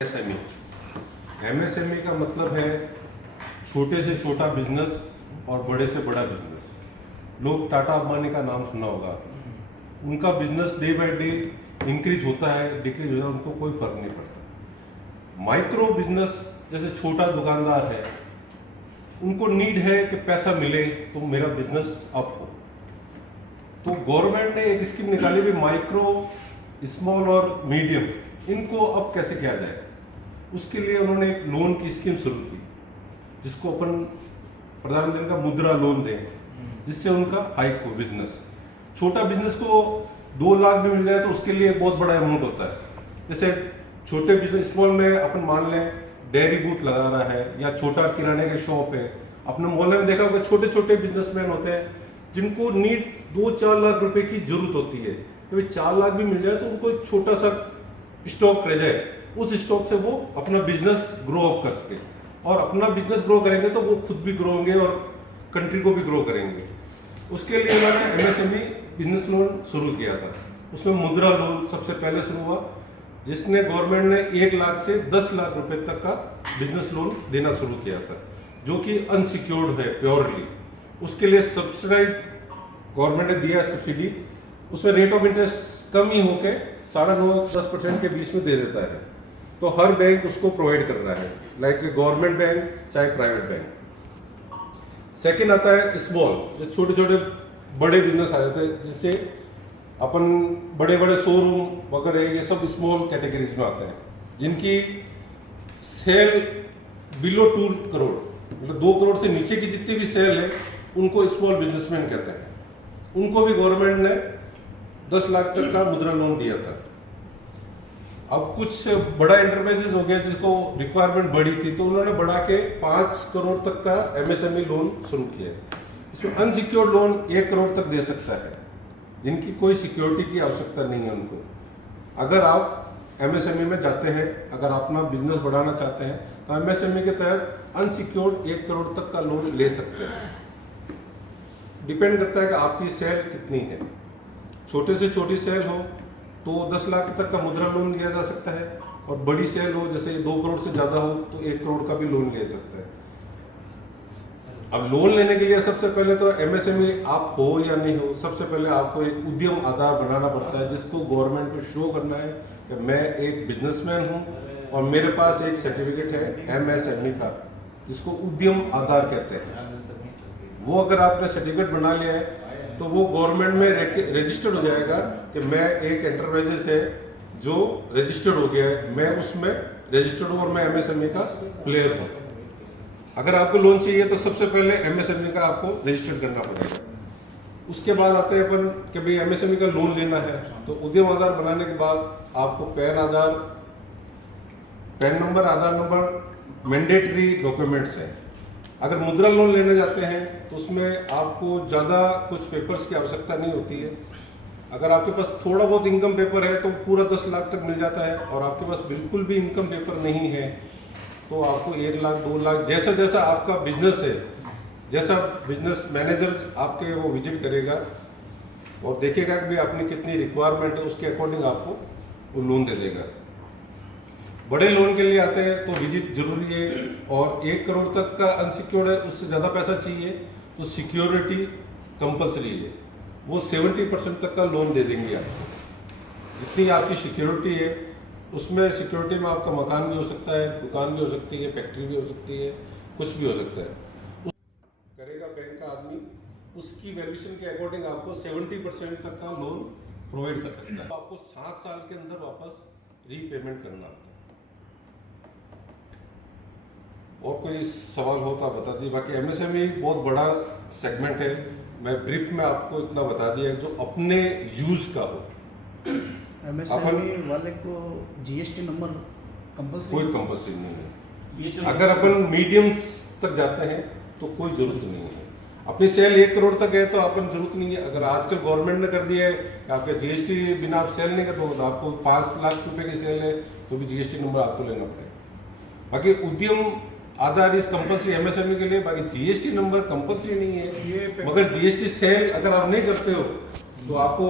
MSME MSME का मतलब है छोटे से छोटा बिजनेस और बड़े से बड़ा बिजनेस। लोग टाटा अंबानी का नाम सुना होगा, उनका business day by day increase होता है, डिक्रीज होता है, उनको कोई फर्क नहीं पड़ता। माइक्रो बिजनेस जैसे छोटा दुकानदार है, उनको नीड है कि पैसा मिले तो मेरा बिजनेस अप हो। तो गवर्नमेंट ने एक स्कीम निकाली भी माइक्रो, स्मॉल और मीडियम, इनको अब कैसे किया जाए। उसके लिए उन्होंने एक लोन की स्कीम शुरू की, जिसको अपन प्रधानमंत्री का मुद्रा लोन दें, जिससे उनका हाइक हो। बिजनेस, छोटा बिजनेस को 2 लाख भी मिल जाए तो उसके लिए बहुत बड़ा अमाउंट होता है। जैसे छोटे बिजनेस, स्मॉल में अपन मान लें डेयरी बूथ लगा रहा है या छोटा किराने का शॉप है। अपने मोहल्ले में देखा होगा छोटे छोटे बिजनेसमैन होते हैं जिनको नीड 2-4 लाख रुपए की जरूरत होती है। कभी 4 लाख भी मिल जाए तो उनको एक छोटा सा स्टॉक रह जाए, उस स्टॉक से वो अपना बिजनेस ग्रो अप कर सके। और अपना बिजनेस ग्रो करेंगे तो वो खुद भी ग्रो होंगे और कंट्री को भी ग्रो करेंगे। उसके लिए उन्होंने एमएसएमई बिजनेस लोन शुरू किया था। उसमें मुद्रा लोन सबसे पहले शुरू हुआ, जिसने गवर्नमेंट ने 1 लाख से 10 लाख रुपए तक का बिजनेस लोन देना शुरू किया था, जो कि अनसिक्योर्ड है प्योरली। उसके लिए सब्सिडाइज गवर्नमेंट ने दिया सब्सिडी, उसमें रेट ऑफ इंटरेस्ट कम ही होके 9.5-10% के बीच में दे देता है। तो हर बैंक उसको प्रोवाइड कर रहा है, लाइक गवर्नमेंट बैंक चाहे प्राइवेट बैंक। सेकंड आता है स्मॉल, जो छोटे छोटे बड़े बिजनेस आ जाते हैं, जिससे अपन बड़े बड़े शोरूम वगैरह, ये सब स्मॉल कैटेगरीज में आते हैं, जिनकी सेल बिलो 2 करोड़, मतलब 2 करोड़ से नीचे की जितनी भी सेल है उनको स्मॉल बिजनेसमैन कहते हैं। उनको भी गवर्नमेंट ने 10 लाख तक का मुद्रा लोन दिया था। अब कुछ बड़ा एंटरप्राइजेस हो गया जिसको रिक्वायरमेंट बढ़ी थी, तो उन्होंने बढ़ा के 5 करोड़ तक का एमएसएमई लोन शुरू किया। इसमें अनसिक्योर्ड लोन 1 करोड़ तक दे सकता है, जिनकी कोई सिक्योरिटी की आवश्यकता नहीं है उनको। अगर आप एमएसएमई में जाते हैं, अगर आप अपना बिजनेस बढ़ाना चाहते हैं, तो एमएसएमई के तहत अनसिक्योर्ड 1 करोड़ तक का लोन ले सकते हैं। डिपेंड करता है कि आपकी सेल कितनी है। छोटे से छोटी सेल हो तो 10 लाख तक का मुद्रा लोन लिया जा सकता है, और बड़ी सेल हो जैसे 2 करोड़ से ज़्यादा हो तो 1 करोड़ का भी लोन ले सकता है। अब लोन लेने के लिए सबसे पहले तो एमएसएमई आप हो या नहीं हो, सबसे पहले आपको एक उद्यम आधार बनाना पड़ता है, जिसको गवर्नमेंट को शो करना है कि मैं एक बिजनेसमैन हूँ और मेरे पास एक सर्टिफिकेट है एमएसएमई का, जिसको उद्यम आधार कहते हैं। वो अगर आपने सर्टिफिकेट बना लिया है तो वो गवर्नमेंट में रजिस्टर्ड हो जाएगा कि मैं एक एंटरप्राइजेस है जो रजिस्टर्ड हो गया है, मैं उसमें रजिस्टर्ड हूँ और मैं एमएसएमई का प्लेयर हूँ। अगर आपको लोन चाहिए तो सबसे पहले एमएसएमई का आपको रजिस्टर्ड करना पड़ेगा। उसके बाद आते हैं अपन कि भाई एमएसएमई का लोन लेना है, तो उद्यम आधार बनाने के बाद आपको पैन नंबर, आधार नंबर मैंडेटरी डॉक्यूमेंट्स हैं। अगर मुद्रा लोन लेने जाते हैं तो उसमें आपको ज़्यादा कुछ पेपर्स की आवश्यकता नहीं होती है। अगर आपके पास थोड़ा बहुत इनकम पेपर है तो पूरा 10 लाख तक मिल जाता है, और आपके पास बिल्कुल भी इनकम पेपर नहीं है तो आपको 1 लाख 2 लाख, जैसा जैसा आपका बिजनेस है, जैसा बिजनेस मैनेजर आपके वो विजिट करेगा और देखेगा कि भाई आपने कितनी रिक्वायरमेंट है, उसके अकॉर्डिंग आपको वो लोन दे देगा। बड़े लोन के लिए आते हैं तो विजिट जरूरी है, और 1 करोड़ तक का अनसिक्योर्ड है, उससे ज़्यादा पैसा चाहिए तो सिक्योरिटी कंपलसरी है। वो 70% तक का लोन दे देंगे आपको। जितनी आपकी सिक्योरिटी है, उसमें सिक्योरिटी में आपका मकान भी हो सकता है, दुकान भी हो सकती है, फैक्ट्री भी हो सकती है, कुछ भी हो सकता है। करेगा बैंक का आदमी, उसकी वैल्यूएशन के अकॉर्डिंग आपको 70% तक का लोन प्रोवाइड कर सकता है। तो आपको 7 साल के अंदर वापस रीपेमेंट करना होता है। और कोई सवाल हो तो आप बता दिए। बाकी एमएसएमई बहुत बड़ा सेगमेंट है, मैं ब्रीफ में आपको इतना बता दिया जो अपने यूज का हो। एमएसएमई वाले को जीएसटी नंबर कंपल्सरी? कोई कंपल्सरी नहीं है। अगर अपन मीडियम्स तक जाते हैं तो कोई जरूरत नहीं है। अपनी सेल 1 करोड़ तक है तो अपन जरूरत नहीं है। अगर आजकल गवर्नमेंट ने कर दिया है कि आपका जीएसटी बिना आप सेल नहीं करते, तो आपको 5 लाख रुपए की सेल है तो भी जीएसटी नंबर आपको लेना पड़ेगा। बाकी उद्यम आधार इस कंपल्सरी एमएसएमई के लिए, बाकी जीएसटी नंबर कंपल्सरी नहीं है। मगर जीएसटी सेल अगर आप नहीं करते हो तो आपको